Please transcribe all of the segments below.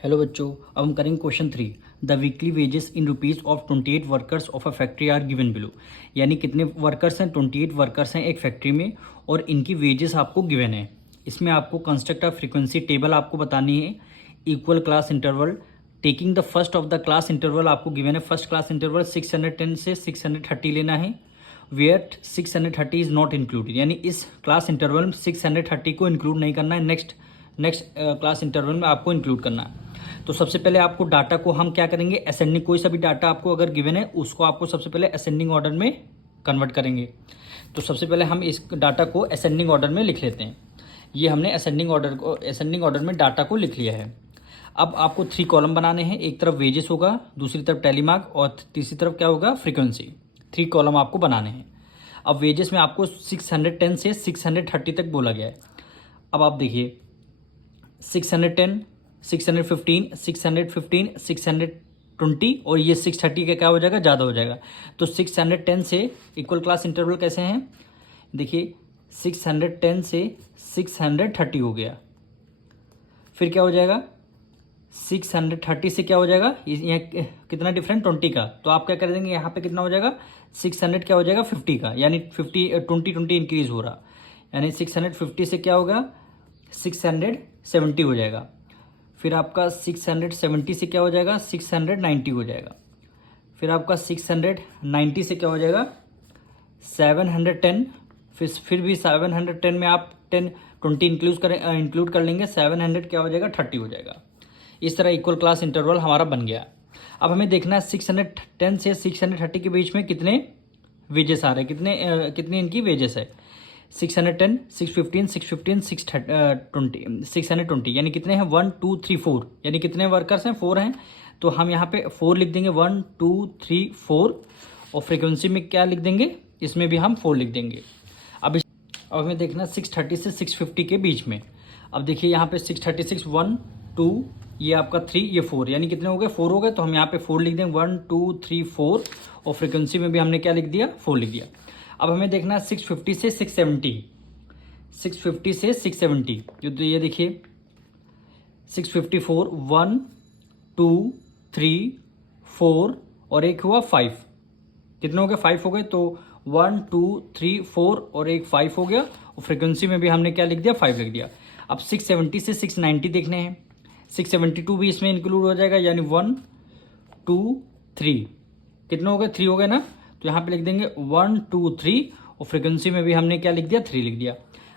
Hello बच्चों, अब हम करेंगे question 3। The weekly wages in rupees of 28 workers of a factory are given below. यानी कितने वर्कर्स हैं? 28 वर्कर्स हैं एक फैक्ट्री में और इनकी वेजेस आपको गिवन है। इसमें आपको कंस्ट्रक्ट ऑफ फ्रीक्वेंसी टेबल आपको बतानी है। Equal class interval taking the first of the class interval आपको गिवन है। फर्स्ट क्लास इंटरवल 610 से 630 लेना है। वेयर 630 इज नॉट इंक्लूडेड, यानी इस क्लास इंटरवल में 630 को इंक्लूड नहीं करना है। नेक्स्ट क्लास इंटरवल में आपको इंक्लूड करना है। तो सबसे पहले आपको डाटा को हम क्या करेंगे, असेंडिंग, कोई सा भी डाटा आपको अगर गिवन है उसको आपको सबसे पहले असेंडिंग ऑर्डर में कन्वर्ट करेंगे। तो सबसे पहले हम इस डाटा को असेंडिंग ऑर्डर में लिख लेते हैं। ये हमने असेंडिंग ऑर्डर में डाटा को लिख लिया है। अब आपको 3 कॉलम बनाने हैं। एक तरफ वेजेस होगा, दूसरी तरफ टेलीमार्क और तीसरी तरफ क्या होगा, फ्रीक्वेंसी। 3 कॉलम आपको बनाने हैं। अब वेजेस में आपको 610 से 630 तक बोला गया है। अब आप देखिए 610, 615, 615, 620 और ये 630 का क्या हो जाएगा, ज़्यादा हो जाएगा। तो 610 से इक्वल क्लास इंटरवल कैसे हैं, देखिए 610 से 630 हो गया। फिर क्या हो जाएगा, 630 से क्या हो जाएगा, यहाँ कितना डिफरेंट, 20 का। तो आप क्या कर देंगे, यहाँ पे कितना हो जाएगा, 600 क्या हो जाएगा, 50 का, यानी 20 इंक्रीज हो रहा। यानी 650 से क्या होगा, 670 हो जाएगा। फिर आपका 670 से क्या हो जाएगा, 690 हो जाएगा। फिर आपका 690 से क्या हो जाएगा, 710। फिर भी 710 में आप 20 इंक्लूड कर लेंगे, 700 क्या हो जाएगा, 30 हो जाएगा। इस तरह इक्वल क्लास इंटरवल हमारा बन गया। अब हमें देखना है 610 से 630 के बीच में कितने वेजेस आ रहे हैं, कितने इनकी वेजेस है। 610, 615, 615, 620 यानी कितने हैं, 1 2 3 4, यानी कितने वर्कर्स हैं, 4 हैं। तो हम यहाँ पे 4 लिख देंगे, 1 2 3 4। और फ्रीक्वेंसी में क्या लिख देंगे, इसमें भी हम 4 लिख देंगे। अब हमें देखना 630 से 650 के बीच में। अब देखिए यहाँ पे 636, 1 2, ये आपका 3, ये 4, यानी कितने हो गए, 4 हो गए। तो हम यहाँ पे 4 लिख देंगे, 1 2 3 4। और फ्रीक्वेंसी में भी हमने क्या लिख दिया, 4 लिख दिया। अब हमें देखना है 650 से 670, 650 से 670। तो ये देखिए 654, 1 2 3 4 और एक हुआ 5। कितने हो गए, 5 हो गए। तो 1 2 3 4 और एक 5 हो गया। और फ्रीक्वेंसी में भी हमने क्या लिख दिया, 5 लिख दिया। अब 670 से 690 देखने हैं। 672 भी इसमें इंक्लूड हो जाएगा, यानी 1 2 3, कितने हो गए, 3 हो गए ना। तो यहाँ पे लिख देंगे 1 2 3। और फ्रीक्वेंसी में भी हमने क्या लिख दिया, 3 लिख दिया।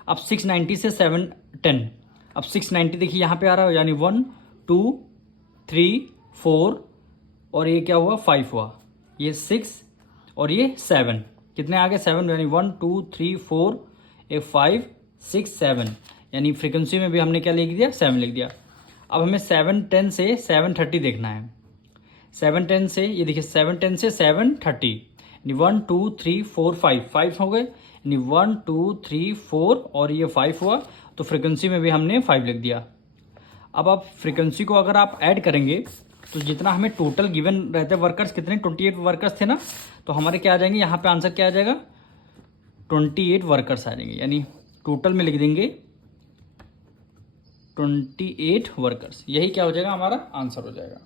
अब 690 से 710। अब 690 देखिए यहाँ पे आ रहा है, यानी 1 2 3 4 और ये क्या हुआ, 5 हुआ। ये 6 और ये 7, कितने आ गए, 7, यानी 1 2 3 4 एक 5 6 7, यानी फ्रीक्वेंसी में भी हमने क्या लिख दिया, 7 लिख दिया। अब हमें 710 से 730 देखना है। 710 से, ये देखिए 710 से 730, यानी 1 2 3 4 5 हो गए, यानी 1 2 3 4 और ये 5 हुआ। तो फ्रीक्वेंसी में भी हमने 5 लिख दिया। अब आप फ्रीक्वेंसी को अगर आप ऐड करेंगे तो जितना हमें टोटल गिवन रहते वर्कर्स, कितने 28 वर्कर्स थे ना, तो हमारे क्या आ जाएंगे, यहाँ पे आंसर क्या आ जाएगा, 28 वर्कर्स आ जाएंगे। यानी टोटल में लिख देंगे 28 वर्कर्स, यही क्या हो जाएगा, हमारा आंसर हो जाएगा।